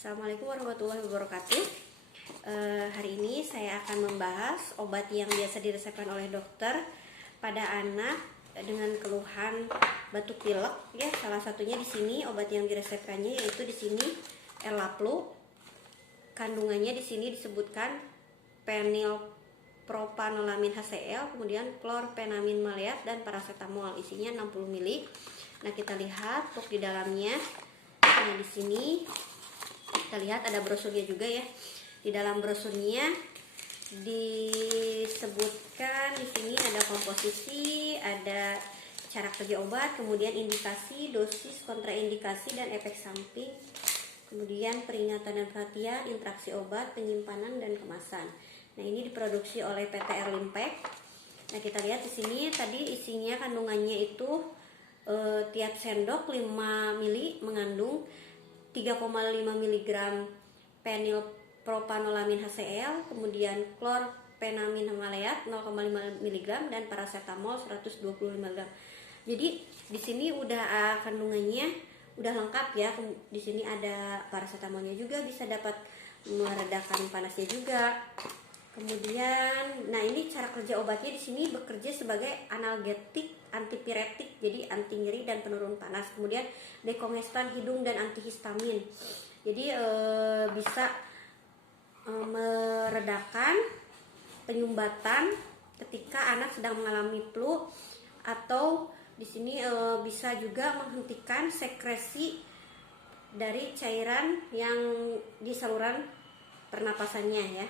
Assalamualaikum warahmatullahi wabarakatuh. Hari ini saya akan membahas obat yang biasa diresepkan oleh dokter pada anak dengan keluhan batuk pilek. Ya, salah satunya di sini obat yang diresepkannya yaitu di sini Elaplu. Kandungannya di sini disebutkan penilpropanolamin HCl, kemudian klorpenamin maleat dan paracetamol. Isinya 60 ml. Nah, kita lihat untuk di dalamnya. Nah, di sini kita lihat ada brosurnya juga ya. Di dalam brosurnya disebutkan di sini ada komposisi, ada cara kerja obat, kemudian indikasi, dosis, kontraindikasi dan efek samping. Kemudian peringatan dan perhatian, interaksi obat, penyimpanan dan kemasan. Nah, ini diproduksi oleh PT Erlimpek. Nah, kita lihat di sini tadi isinya kandungannya itu tiap sendok 5 ml mengandung 3,5 mg penilpropanolamin HCl, kemudian klorpenamin maleat 0,5 mg dan paracetamol 125 mg. Jadi di sini udah kandungannya udah lengkap ya. Di sini ada paracetamolnya juga, bisa dapat meredakan panasnya juga. Kemudian, nah ini cara kerja obatnya di sini bekerja sebagai analgetik, antipiretik, jadi anti nyeri dan penurun panas. Kemudian dekongestan hidung dan antihistamin. Jadi bisa meredakan penyumbatan ketika anak sedang mengalami flu, atau di sini bisa juga menghentikan sekresi dari cairan yang di saluran pernapasannya ya.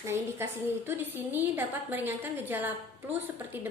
Nah, indikasinya itu di sini dapat meringankan gejala flu seperti demam.